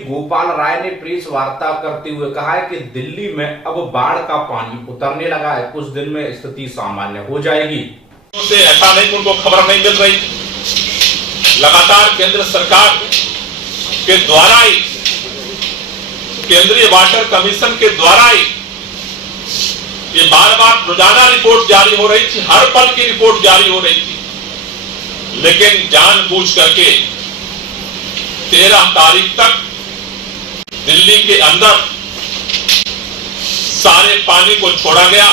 गोपाल राय ने प्रेस वार्ता करते हुए कहा है कि दिल्ली में अब बाढ़ का पानी उतरने लगा है, कुछ दिन में स्थिति सामान्य हो जाएगी। से ऐसा नहीं कि उनको खबर नहीं मिल रही, लगातार केंद्र सरकार के द्वारा ही, केंद्रीय वाटर कमीशन के द्वारा ही ये बार बार रोजाना रिपोर्ट जारी हो रही थी, हर पल की रिपोर्ट जारी हो रही थी, लेकिन जानबूझ करके 13 तारीख तक दिल्ली के अंदर सारे पानी को छोड़ा गया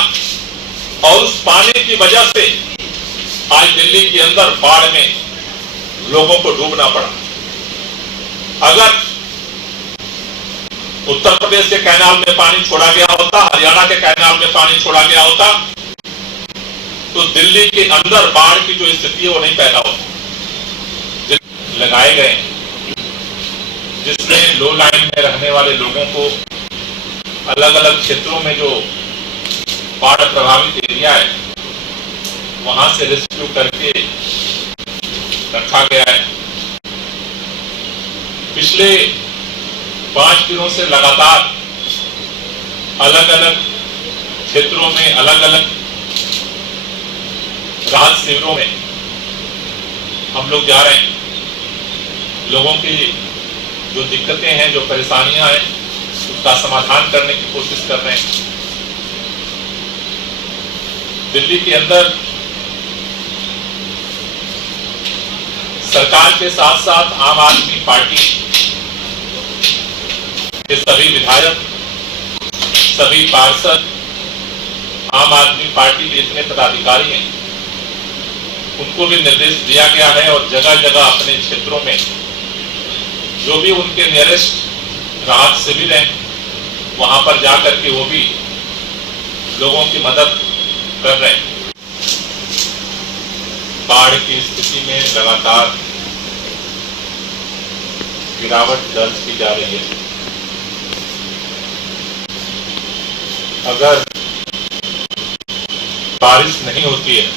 और उस पानी की वजह से आज दिल्ली के अंदर बाढ़ में लोगों को डूबना पड़ा। अगर उत्तर प्रदेश के कैनाल में पानी छोड़ा गया होता, हरियाणा के कैनाल में पानी छोड़ा गया होता, तो दिल्ली के अंदर बाढ़ की जो स्थिति है वो नहीं पैदा होती। लगाए गए जिसमें लो लाइन में रहने वाले लोगों को अलग अलग क्षेत्रों में जो बाढ़ प्रभावित एरिया है वहां से रेस्क्यू करके रखा गया है। पिछले 5 दिनों से लगातार अलग अलग क्षेत्रों में अलग अलग राहत शिविरों में हम लोग जा रहे हैं। लोगों की जो दिक्कतें हैं, जो परेशानियां हैं, उसका समाधान करने की कोशिश कर रहे हैं। दिल्ली के अंदर सरकार के साथ साथ आम आदमी पार्टी के सभी विधायक, सभी पार्षद, आम आदमी पार्टी के जितने पदाधिकारी हैं, उनको भी निर्देश दिया गया है और जगह जगह अपने क्षेत्रों में जो भी उनके नियरेस्ट राहत शिविर हैं वहां पर जाकर के वो भी लोगों की मदद कर रहे हैं। बाढ़ की स्थिति में लगातार गिरावट दर्ज की जा रही है। अगर बारिश नहीं होती है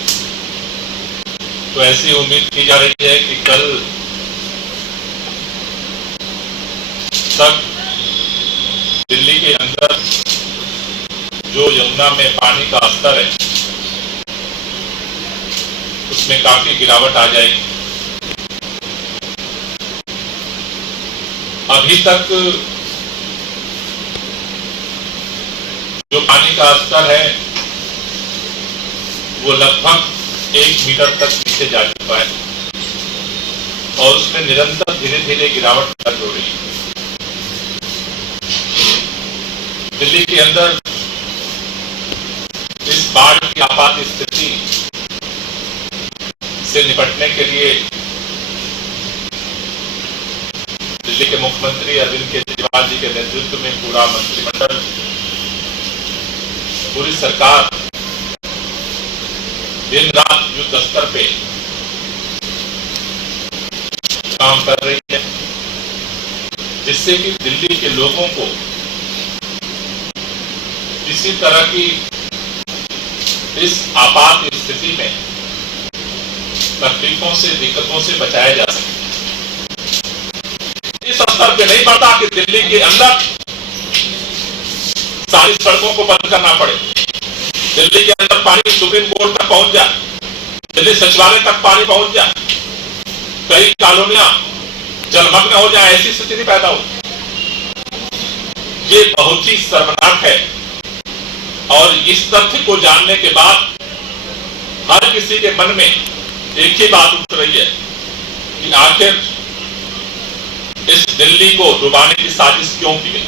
तो ऐसी उम्मीद की जा रही है कि कल तक दिल्ली के अंदर जो यमुना में पानी का स्तर है उसमें काफी गिरावट आ जाएगी। अभी तक जो पानी का स्तर है वो लगभग 1 मीटर तक नीचे जा चुका है और उसमें निरंतर धीरे धीरे गिरावट दर्ज हो रही है। दिल्ली के अंदर इस बाढ़ की आपात स्थिति से निपटने के लिए दिल्ली के मुख्यमंत्री अरविंद केजरीवाल जी के नेतृत्व में पूरा मंत्रिमंडल, पूरी सरकार दिन रात युद्ध स्तर पे काम कर रही है, जिससे कि दिल्ली के लोगों को किसी तरह की इस आपात स्थिति में तकलीफों से, दिक्कतों से बचाया जा सके। इस स्तर पे नहीं पड़ता कि दिल्ली के अंदर सारी सड़कों को बंद करना पड़े, दिल्ली के अंदर पानी सुप्रीम कोर्ट तक पहुंच जाए, दिल्ली सचिवालय तक पानी पहुंच जाए, कई कॉलोनियां जलमग्न हो जाए, ऐसी स्थिति पैदा हो। ये बहुत ही शर्मनाक है और इस तथ्य को जानने के बाद हर किसी के मन में एक ही बात उठ रही है कि आखिर इस दिल्ली को डुबाने की साजिश क्यों की गई।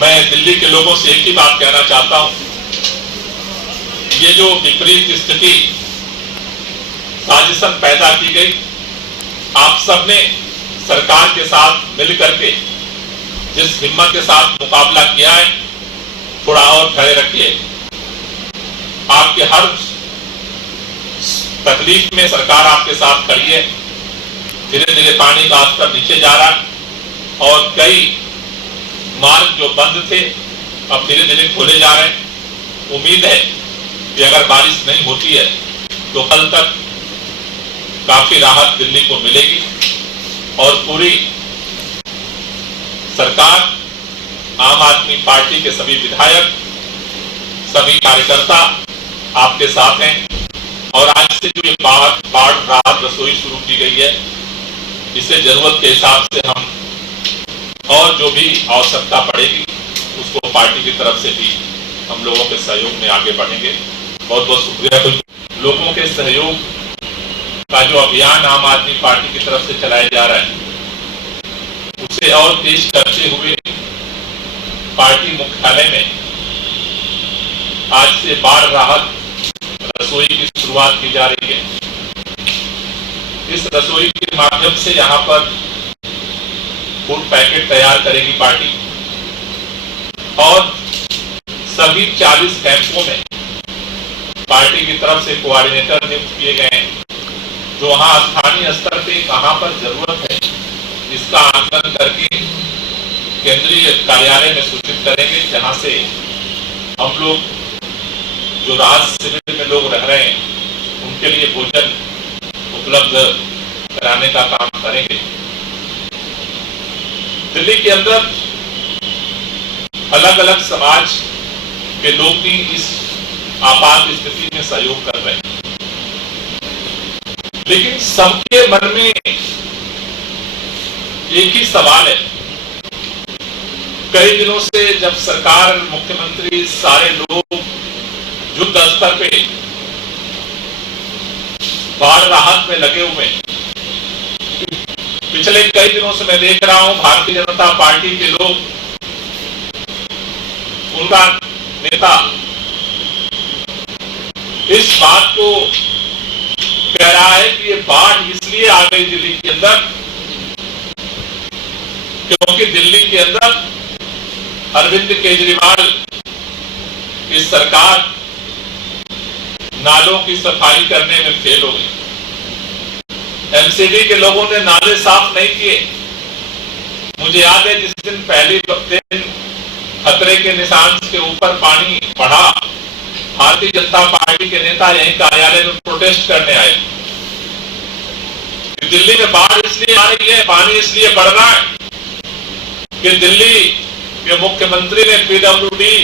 मैं दिल्ली के लोगों से एक ही बात कहना चाहता हूं, ये जो विपरीत स्थिति साजिशन पैदा की गई, आप सबने सरकार के साथ मिलकर के जिस हिम्मत के साथ मुकाबला किया है, थोड़ा और खड़े रखिए। आपके हर तकलीफ में सरकार आपके साथ खड़ी है। धीरे धीरे पानी का स्तर नीचे जा रहा है और कई मार्ग जो बंद थे अब धीरे धीरे खोले जा रहे हैं। उम्मीद है कि अगर बारिश नहीं होती है तो कल तक काफी राहत दिल्ली को मिलेगी और पूरी सरकार, आम आदमी पार्टी के सभी विधायक, सभी कार्यकर्ता आपके साथ हैं। और आज से जो ये बाढ़ राहत रसोई शुरू की गई है, इसे जरूरत के हिसाब से हम और जो भी आवश्यकता पड़ेगी उसको पार्टी की तरफ से भी हम लोगों के सहयोग में आगे बढ़ेंगे। बहुत बहुत शुक्रिया। लोगों के सहयोग का जो अभियान आम आदमी पार्टी की तरफ से चलाया जा रहा है, उसे और तेज करते हुए पार्टी मुख्यालय में आज से बाढ़ राहत रसोई की शुरुआत की जा रही है। इस रसोई के माध्यम से यहाँ पर फूड पैकेट तैयार करेगी पार्टी और सभी 40 कैंपों में पार्टी की तरफ से कोऑर्डिनेटर नियुक्त किए गए हैं, जो वहां स्थानीय स्तर पे कहां पर जरूरत है इसका आकलन करके केंद्रीय कार्यालय में सूचित करेंगे, जहां से हम लोग जो राहत शिविर में लोग रह रहे हैं उनके लिए भोजन उपलब्ध कराने का काम करेंगे। दिल्ली के अंदर अलग अलग समाज के लोग भी इस आपात स्थिति में सहयोग कर रहे हैं, लेकिन सबके मन में एक ही सवाल है। कई दिनों से जब सरकार, मुख्यमंत्री, सारे लोग युद्ध स्तर पे बाढ़ राहत में लगे हुए हैं, पिछले कई दिनों से मैं देख रहा हूं भारतीय जनता पार्टी के लोग, उनका नेता इस बात को कह रहा है कि ये बाढ़ इसलिए आ गई दिल्ली के अंदर क्योंकि दिल्ली के अंदर अरविंद केजरीवाल की सरकार नालों की सफाई करने में फेल हो गई। एमसीडी के लोगों ने नाले साफ नहीं किए। मुझे याद है जिस दिन पहले दिन खतरे के निशान के ऊपर पानी बढ़ा, भारतीय जनता पार्टी के नेता यहीं कार्यालय में प्रोटेस्ट करने आए। दिल्ली में बाढ़ इसलिए आ रही है, पानी इसलिए बढ़ रहा है कि दिल्ली के मुख्यमंत्री ने, पीडब्ल्यूडी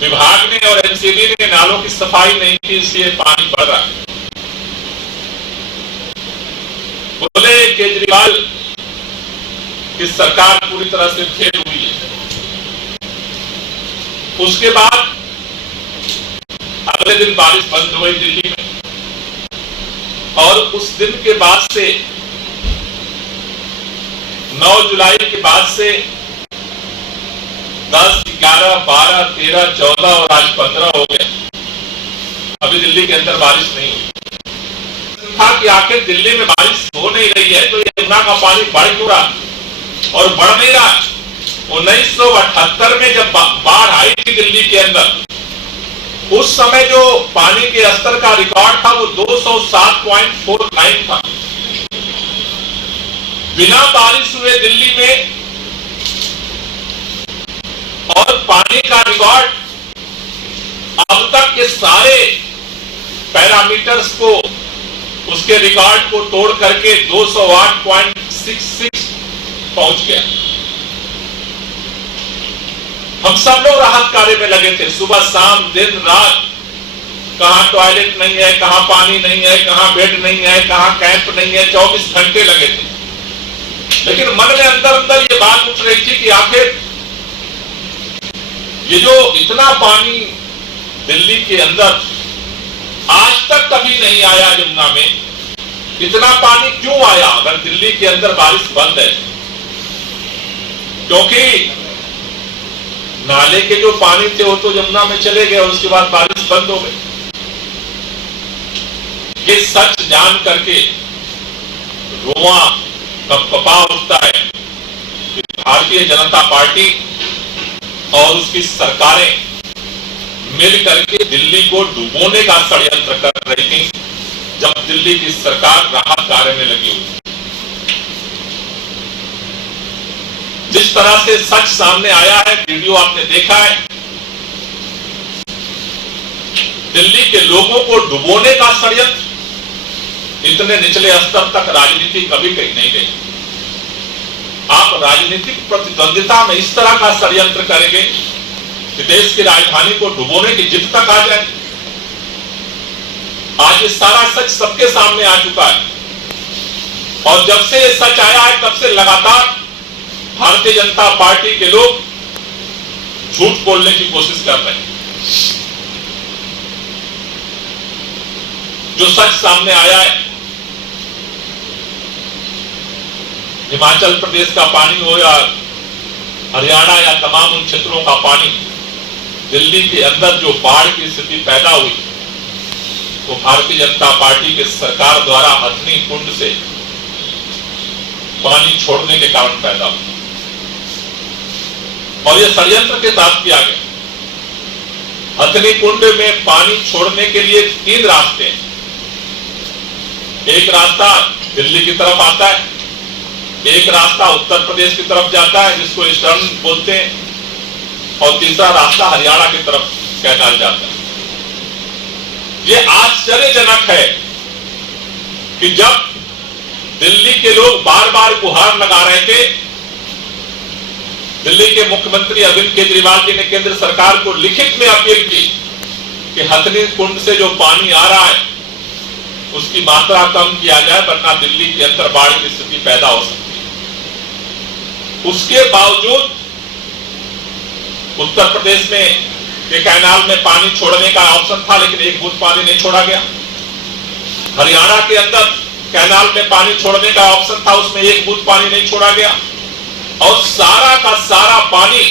विभाग ने और एमसीडी ने नालों की सफाई नहीं की, इसलिए पानी बढ़ रहा है। बोले केजरीवाल की सरकार पूरी तरह से फेल हुई है। उसके बाद अगले दिन बारिश बंद हुई दिल्ली में और उस दिन के बाद से 9 जुलाई के बाद से 10, 11, 12, 13, 14 और आज 15 हो गए, अभी दिल्ली के अंदर बारिश नहीं हुई। था कि आखिर दिल्ली में बारिश हो नहीं रही है तो यमुना का पानी बढ़ क्यों रहा और बढ़ नहीं रहा। 1978 में जब बाढ़ आई थी दिल्ली के अंदर, उस समय जो पानी के स्तर का रिकॉर्ड था वो 207.49 था। बिना बारिश हुए दिल्ली में और पानी का रिकॉर्ड अब तक के सारे पैरामीटर्स को, उसके रिकॉर्ड को तोड़ करके 208.66 पहुंच गया। हम सब लोग राहत कार्य में लगे थे, सुबह शाम दिन रात। कहां टॉयलेट नहीं है, कहां पानी नहीं है, कहां बेड नहीं है, कहां कैंप नहीं है, 24 घंटे लगे थे। लेकिन मन में अंदर अंदर ये बात उठ रही थी कि आखिर ये जो इतना पानी दिल्ली के अंदर आज तक कभी नहीं आया, यमुना में इतना पानी क्यों आया अगर दिल्ली के अंदर बारिश बंद है? क्योंकि नाले के जो पानी थे वो तो यमुना में चले गए और उसके बाद बारिश बंद हो गई। ये सच जान करके रोआ कपकपा उठता है कि भारतीय जनता पार्टी और उसकी सरकारें मिल करके दिल्ली को डुबोने का षड्यंत्र कर रही थी जब दिल्ली की सरकार राहत कार्य में लगी हुई। जिस तरह से सच सामने आया है, वीडियो आपने देखा है, दिल्ली के लोगों को डुबोने का षड्यंत्र, इतने निचले स्तर तक राजनीति कभी कहीं नहीं गई। आप राजनीतिक प्रतिद्वंदिता में इस तरह का षड्यंत्र करेंगे कि देश की राजधानी को डुबोने की जिद तक आ जाए। आज ये सारा सच सबके सामने आ चुका है और जब से ये सच आया है तब से लगातार भारतीय जनता पार्टी के लोग झूठ बोलने की कोशिश कर रहे हैं। जो सच सामने आया है, हिमाचल प्रदेश का पानी हो या हरियाणा या तमाम उन क्षेत्रों का पानी, दिल्ली के अंदर जो बाढ़ की स्थिति पैदा हुई वो भारतीय जनता पार्टी के सरकार द्वारा हथनी कुंड से पानी छोड़ने के कारण पैदा हुआ और यह षड्यंत्र के साथ किया गया। हथनी कुंड में पानी छोड़ने के लिए 3 रास्ते हैं। एक रास्ता दिल्ली की तरफ आता है, एक रास्ता उत्तर प्रदेश की तरफ जाता है जिसको ईस्टर्न बोलते हैं, और तीसरा रास्ता हरियाणा की तरफ कैनाल जाता है। ये आश्चर्यजनक है कि जब दिल्ली के लोग बार बार गुहार लगा रहे थे, दिल्ली के मुख्यमंत्री अरविंद केजरीवाल जी ने केंद्र सरकार को लिखित में अपील की कि हथनी कुंड से जो पानी आ रहा है उसकी मात्रा कम किया जाए वरना दिल्ली के अंदर बाढ़ की स्थिति पैदा हो सकती है। उसके बावजूद उत्तर प्रदेश में के कैनाल में पानी छोड़ने का ऑप्शन था लेकिन एक बूंद पानी नहीं छोड़ा गया। हरियाणा के अंदर कैनाल में पानी छोड़ने का ऑप्शन था, उसमें एक बूंद पानी नहीं छोड़ा गया और सारा का सारा पानी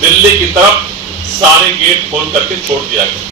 दिल्ली की तरफ सारे गेट खोल करके छोड़ दिया गया।